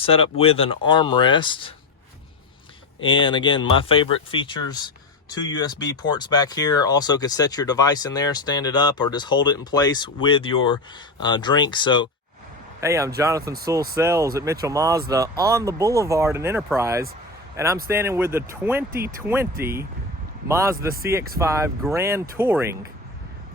set up with an armrest. And again, my favorite features, 2 USB ports back here. Also could set your device in there, stand it up, or just hold it in place with your drink. So, hey, I'm Jonathan Sewell at Mitchell Mazda on the Boulevard in Enterprise, and I'm standing with the 2020 Mazda CX-5 Grand Touring.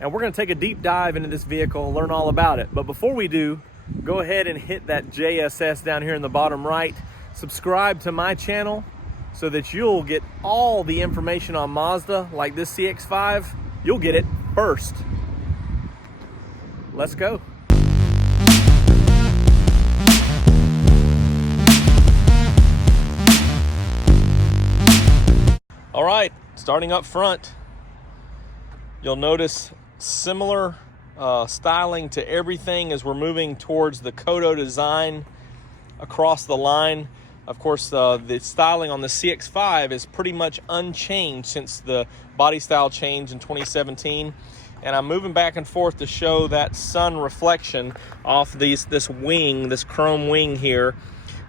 And we're gonna take a deep dive into this vehicle, learn all about it. But before we do, go ahead and hit that JSS down here in the bottom right. Subscribe to my channel so that you'll get all the information on Mazda, like this CX-5. You'll get it first. Let's go. All right, starting up front, you'll notice similar styling to everything as we're moving towards the Kodo design across the line. Of course, the styling on the CX-5 is pretty much unchanged since the body style change in 2017. And I'm moving back and forth to show that sun reflection off this wing, this chrome wing here.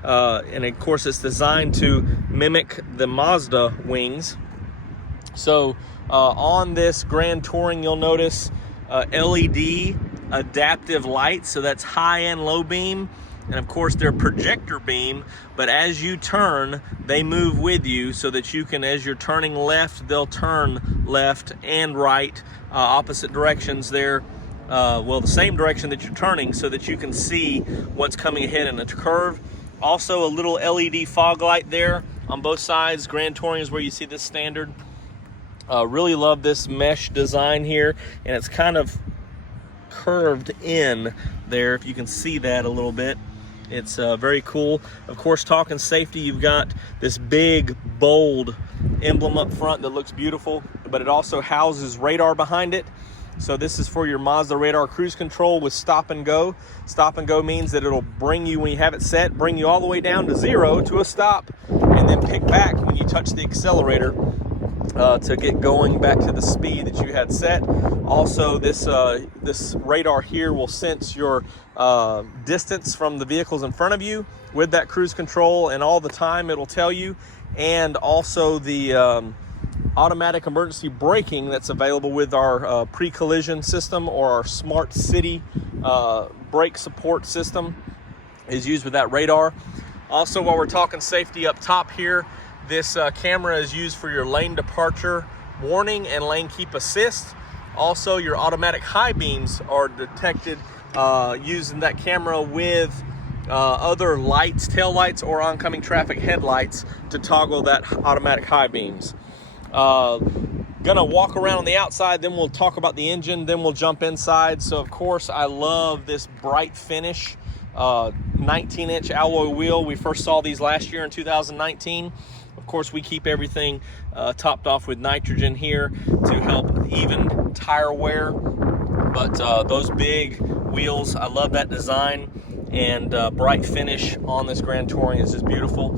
And of course, it's designed to mimic the Mazda wings. So on this Grand Touring, you'll notice LED adaptive lights. So that's high and low beam. And of course, they're projector beam, but as you turn, they move with you so that you can, as you're turning left, they'll turn left and right, opposite directions there. Well, the same direction that you're turning so that you can see what's coming ahead in a curve. Also, a little LED fog light there on both sides. Grand Touring is where you see this standard. Really love this mesh design here, and it's kind of curved in there, if you can see that a little bit. It's very cool. Of course, talking safety, you've got this big, bold emblem up front that looks beautiful, but it also houses radar behind it. So this is for your Mazda radar cruise control with stop and go. Stop and go means that it'll bring you, when you have it set, bring you all the way down to 0 to a stop, and then pick back when you touch the accelerator to get going back to the speed that you had set. Also, this radar here will sense your distance from the vehicles in front of you with that cruise control, and all the time it'll tell you. And also the automatic emergency braking that's available with our pre-collision system, or our smart city brake support system is used with that radar. Also, while we're talking safety up top here, this camera is used for your lane departure warning and lane keep assist. Also, your automatic high beams are detected using that camera with other lights, tail lights, or oncoming traffic headlights to toggle that automatic high beams. Gonna walk around on the outside, then we'll talk about the engine, then we'll jump inside. So of course, I love this bright finish, 19-inch alloy wheel. We first saw these last year in 2019. Of course, we keep everything topped off with nitrogen here to help even tire wear. But those big wheels, I love that design, and bright finish on this Grand Touring is just beautiful.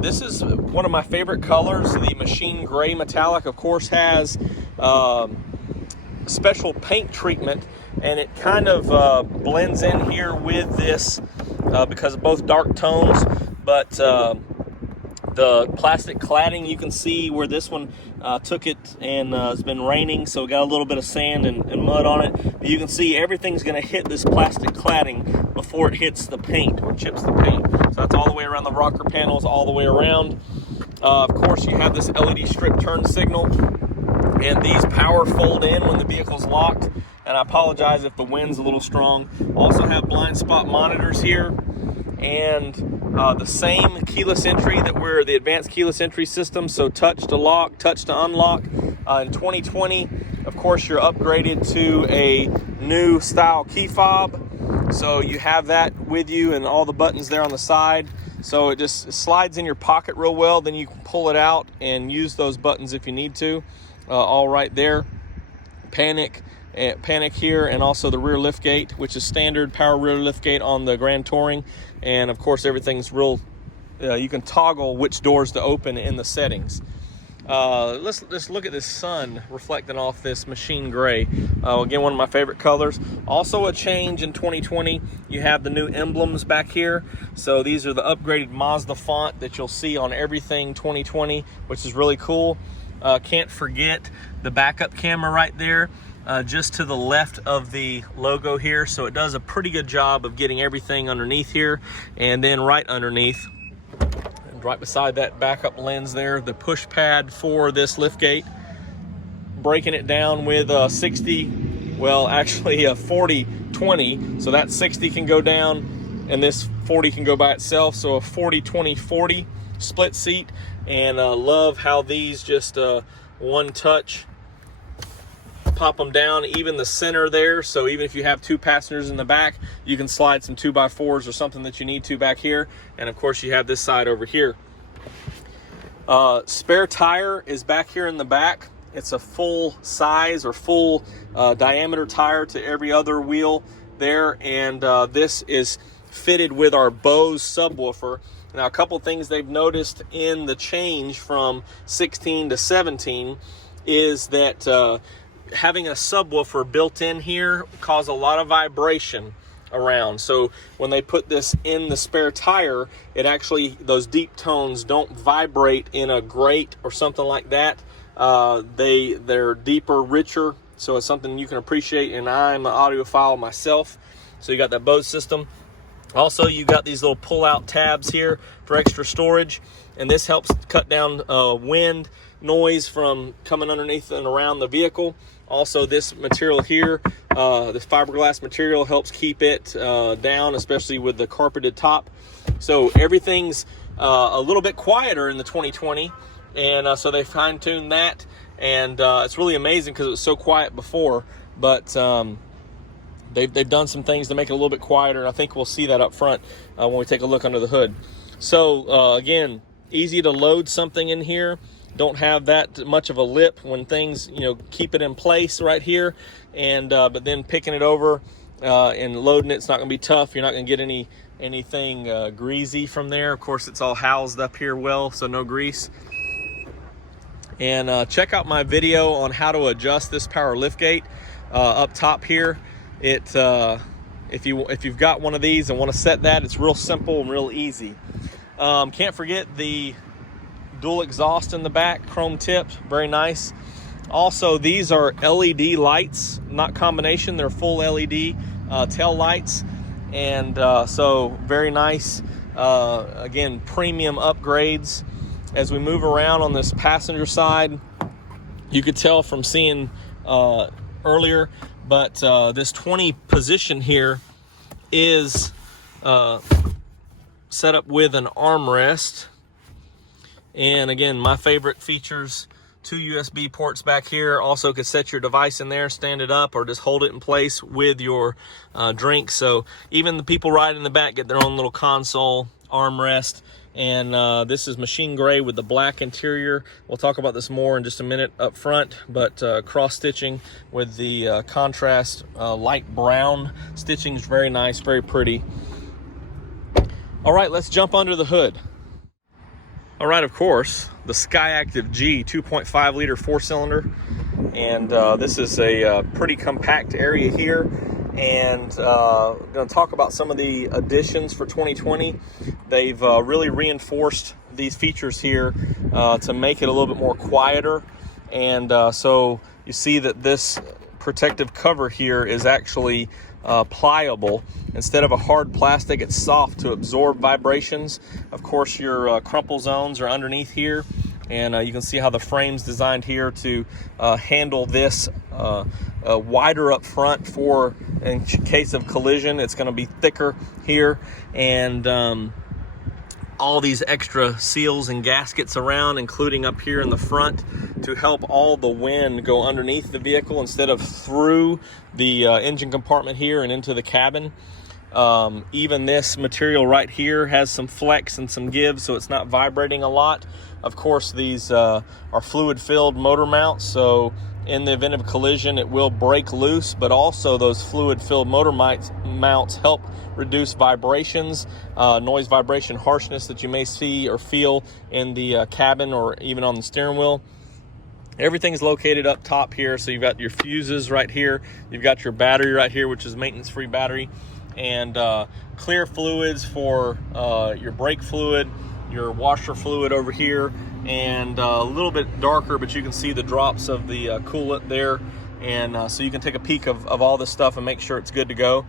This is one of my favorite colors. The machine gray metallic, of course, has special paint treatment, and it kind of blends in here with this because of both dark tones. But the plastic cladding, you can see where this one took it, and it's been raining, so it got a little bit of sand and mud on it. But you can see everything's going to hit this plastic cladding before it hits the paint or chips the paint. So that's all the way around the rocker panels, all the way around. Of course, you have this LED strip turn signal, and these power fold in when the vehicle's locked. And I apologize if the wind's a little strong. Also have blind spot monitors here, and the same keyless entry that we're the advanced keyless entry system. So touch to lock, touch to unlock. In 2020, of course, you're upgraded to a new style key fob. So you have that with you, and all the buttons there on the side. So it just slides in your pocket real well. Then you can pull it out and use those buttons if you need to. All right there. Panic here, and also the rear liftgate, which is standard power rear liftgate on the Grand Touring. And of course, everything's real, you can toggle which doors to open in the settings. Let's look at this sun reflecting off this machine gray. Again, one of my favorite colors. Also a change in 2020, you have the new emblems back here. So these are the upgraded Mazda font that you'll see on everything 2020, which is really cool. Can't forget the backup camera right there, just to the left of the logo here. So it does a pretty good job of getting everything underneath here. And then right underneath, right beside that backup lens there, the push pad for this liftgate, breaking it down with a 60, well actually a 40-20, so that 60 can go down and this 40 can go by itself, so a 40-20-40 split seat. And love how these just one touch pop them down, even the center there, so even if you have two passengers in the back, you can slide some 2x4s or something that you need to back here. And of course you have this side over here. Spare tire is back here in the back. It's a full size or full diameter tire to every other wheel there, and this is fitted with our Bose subwoofer. Now, a couple things they've noticed in the change from 16 to 17 is that having a subwoofer built in here caused a lot of vibration around. So when they put this in the spare tire, it actually, those deep tones don't vibrate in a grate or something like that. They're deeper, richer, so it's something you can appreciate, and I'm an audiophile myself. So you got that Bose system. Also, you got these little pull-out tabs here for extra storage, and this helps cut down wind noise from coming underneath and around the vehicle. Also, this material here, this fiberglass material, helps keep it down, especially with the carpeted top. So everything's a little bit quieter in the 2020, and so they fine-tuned that, and it's really amazing because it was so quiet before, but they've done some things to make it a little bit quieter, and I think we'll see that up front when we take a look under the hood. So again, easy to load something in here. Don't have that much of a lip when things, keep it in place right here, and but then picking it over and loading it's not going to be tough. You're not going to get anything greasy from there. Of course, it's all housed up here well, so no grease. And check out my video on how to adjust this power liftgate up top here. It if you've got one of these and want to set that, it's real simple and real easy. Can't forget the dual exhaust in the back, chrome tipped, very nice. Also, these are LED lights, not combination, they're full LED tail lights, and so very nice. Again, premium upgrades. As we move around on this passenger side, you could tell from seeing earlier, but this 20 position here is set up with an armrest. And again, my favorite features, 2 USB ports back here. Also could set your device in there, stand it up, or just hold it in place with your drink. So even the people riding in the back get their own little console armrest. And this is machine gray with the black interior. We'll talk about this more in just a minute up front, but cross stitching with the contrast light brown stitching is very nice, very pretty. All right, let's jump under the hood. All right, of course, the SkyActiv G 2.5 liter 4-cylinder, and this is a pretty compact area here. And I'm going to talk about some of the additions for 2020. They've really reinforced these features here to make it a little bit more quieter. And so you see that this protective cover here is actually pliable. Instead of a hard plastic, it's soft to absorb vibrations. Of course, your crumple zones are underneath here, and you can see how the frame's designed here to handle this wider up front for in case of collision. It's going to be thicker here, and all these extra seals and gaskets around, including up here in the front, to help all the wind go underneath the vehicle instead of through the engine compartment here and into the cabin. Even this material right here has some flex and some give, so it's not vibrating a lot. Of course, these are fluid-filled motor mounts, so in the event of collision, it will break loose, but also those fluid-filled motor mounts help reduce vibrations, noise, vibration, harshness that you may see or feel in the cabin or even on the steering wheel. Everything's located up top here. So you've got your fuses right here. You've got your battery right here, which is maintenance-free battery, and clear fluids for your brake fluid, your washer fluid over here, and a little bit darker, but you can see the drops of the coolant there. And so you can take a peek of all this stuff and make sure it's good to go.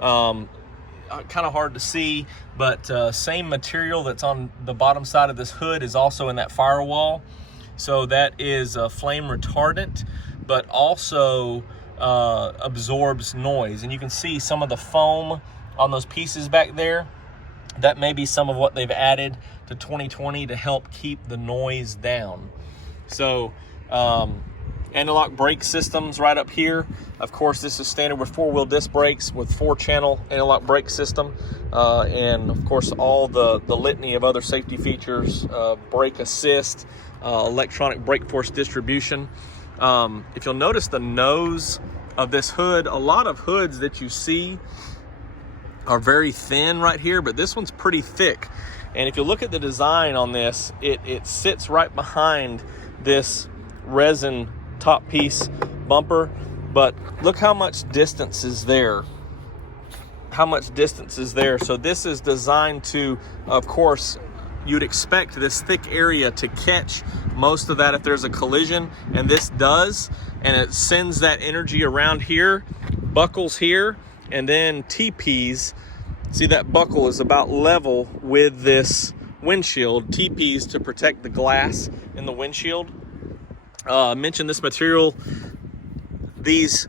Kind of hard to see, but same material that's on the bottom side of this hood is also in that firewall. So that is a flame retardant, but also absorbs noise. And you can see some of the foam on those pieces back there. That may be some of what they've added to 2020 to help keep the noise down. So anti-lock brake systems right up here. Of course, this is standard with 4-wheel disc brakes with 4-channel anti-lock brake system, and of course all the litany of other safety features, brake assist, electronic brake force distribution. If you'll notice the nose of this hood, a lot of hoods that you see are very thin right here, but this one's pretty thick. And if you look at the design on this, it sits right behind this resin top piece bumper, but look how much distance is there. So this is designed to, of course, you'd expect this thick area to catch most of that if there's a collision, and this does, and it sends that energy around here, buckles here, and then TPs. See, that buckle is about level with this windshield. TPs to protect the glass in the windshield. I mentioned this material. These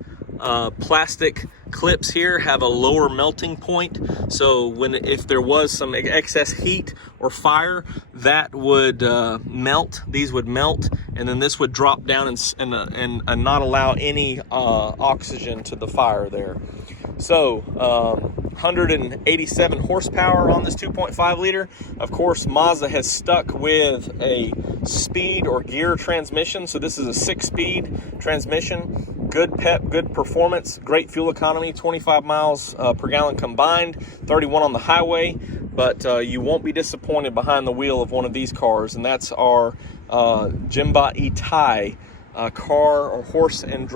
plastic clips here have a lower melting point, so if there was some excess heat or fire, that would melt. These would melt, and then this would drop down and not allow any oxygen to the fire there. So 187 horsepower on this 2.5 liter. Of course, Mazda has stuck with a speed or gear transmission. So this is a 6-speed transmission. Good pep, good performance, great fuel economy, 25 miles per gallon combined, 31 on the highway. But you won't be disappointed behind the wheel of one of these cars, and that's our Jimba Itai. Car or horse and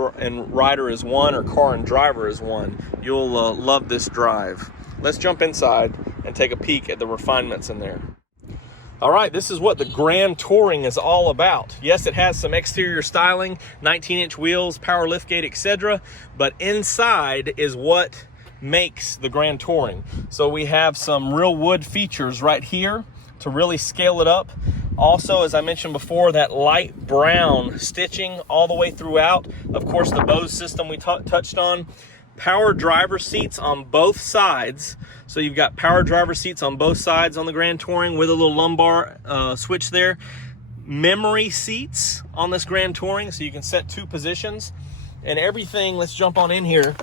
rider is one, or car and driver is one. You'll love this drive. Let's jump inside and take a peek at the refinements in there. All right, this is what the Grand Touring is all about. Yes, it has some exterior styling, 19-inch wheels, power liftgate, etc. But inside is what makes the Grand Touring. So we have some real wood features right here to really scale it up. Also, as I mentioned before, that light brown stitching all the way throughout. Of course, the Bose system we touched on. Power driver seats on both sides. So you've got power driver seats on both sides on the Grand Touring with a little lumbar switch there. Memory seats on this Grand Touring, so you can set 2 positions. And everything, let's jump on in here,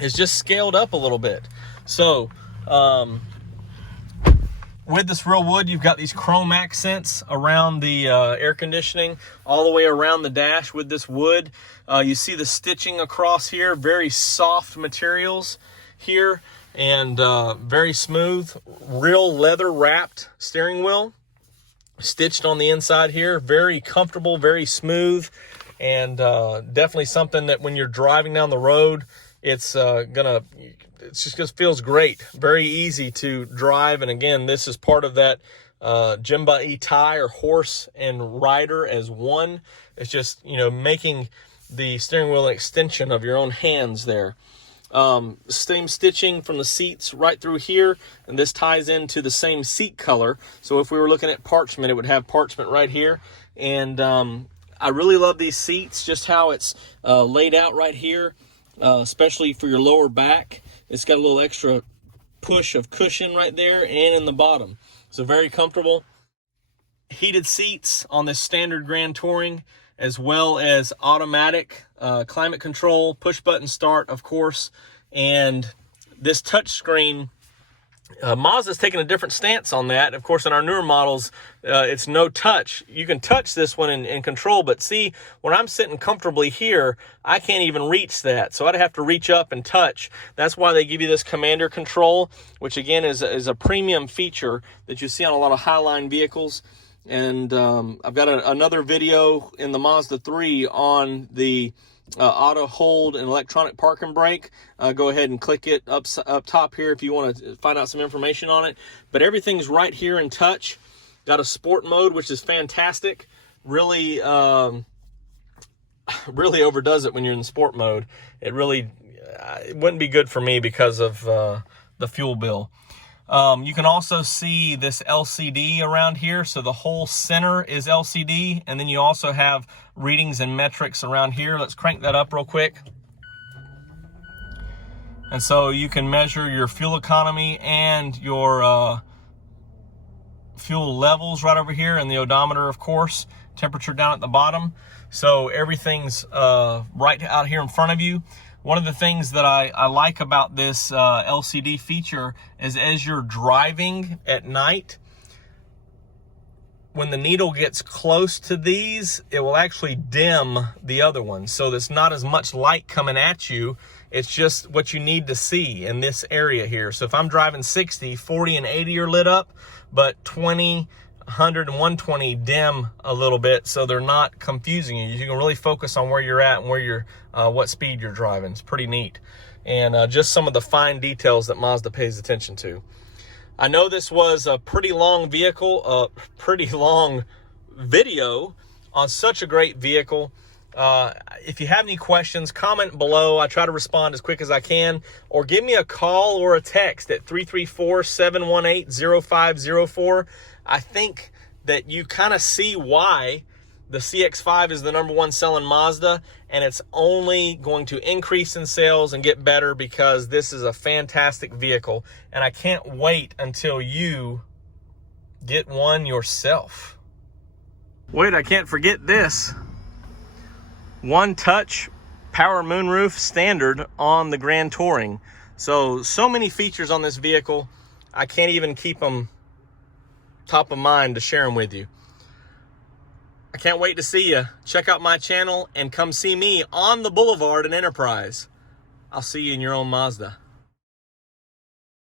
is just scaled up a little bit. So, with this real wood, you've got these chrome accents around the air conditioning, all the way around the dash with this wood. You see the stitching across here, very soft materials here, and very smooth, real leather wrapped steering wheel, stitched on the inside here, very comfortable, very smooth, and definitely something that when you're driving down the road, it just feels great, very easy to drive. And again, this is part of that Jimba Itai, or horse and rider as one. It's just, making the steering wheel an extension of your own hands there. Same stitching from the seats right through here, and this ties into the same seat color. So if we were looking at parchment, it would have parchment right here. And I really love these seats, just how it's laid out right here, especially for your lower back. It's got a little extra push of cushion right there and in the bottom. So very comfortable. Heated seats on this standard Grand Touring, as well as automatic climate control, push button start, of course. And this touch screen, Mazda's taken a different stance on that. Of course, in our newer models, it's no touch. You can touch this one and control, but see, when I'm sitting comfortably here, I can't even reach that. So I'd have to reach up and touch. That's why they give you this commander control, which again is a premium feature that you see on a lot of Highline vehicles. And I've got another video in the Mazda 3 on the auto hold and electronic park and brake. Go ahead and click it up top here if you want to find out some information on it. But everything's right here in touch. Got a sport mode, which is fantastic. Really, really overdoes it when you're in sport mode. It really, it wouldn't be good for me because of the fuel bill. You can also see this LCD around here. So the whole center is LCD. And then you also have readings and metrics around here. Let's crank that up real quick. And so you can measure your fuel economy and your fuel levels right over here, and the odometer, of course, temperature down at the bottom. So everything's right out here in front of you. One of the things that I like about this LCD feature is as you're driving at night, when the needle gets close to these, it will actually dim the other ones. So there's not as much light coming at you. It's just what you need to see in this area here. So if I'm driving 60, 40, and 80 are lit up, but 20, 100, and 120 dim a little bit, so they're not confusing you. You can really focus on where you're at and where you're, what speed you're driving. It's pretty neat. And just some of the fine details that Mazda pays attention to. I know this was a pretty long vehicle, a pretty long video on such a great vehicle. If you have any questions, comment below. I try to respond as quick as I can, or give me a call or a text at 334-718-0504. I think that you kind of see why the CX-5 is the #1 selling Mazda, and it's only going to increase in sales and get better because this is a fantastic vehicle, and I can't wait until you get one yourself. Wait, I can't forget this. One touch power moonroof standard on the Grand Touring. So many features on this vehicle. I can't even keep them top of mind to share them with you. I can't wait to see you. Check out my channel and come see me on the boulevard in Enterprise. I'll see you in your own Mazda.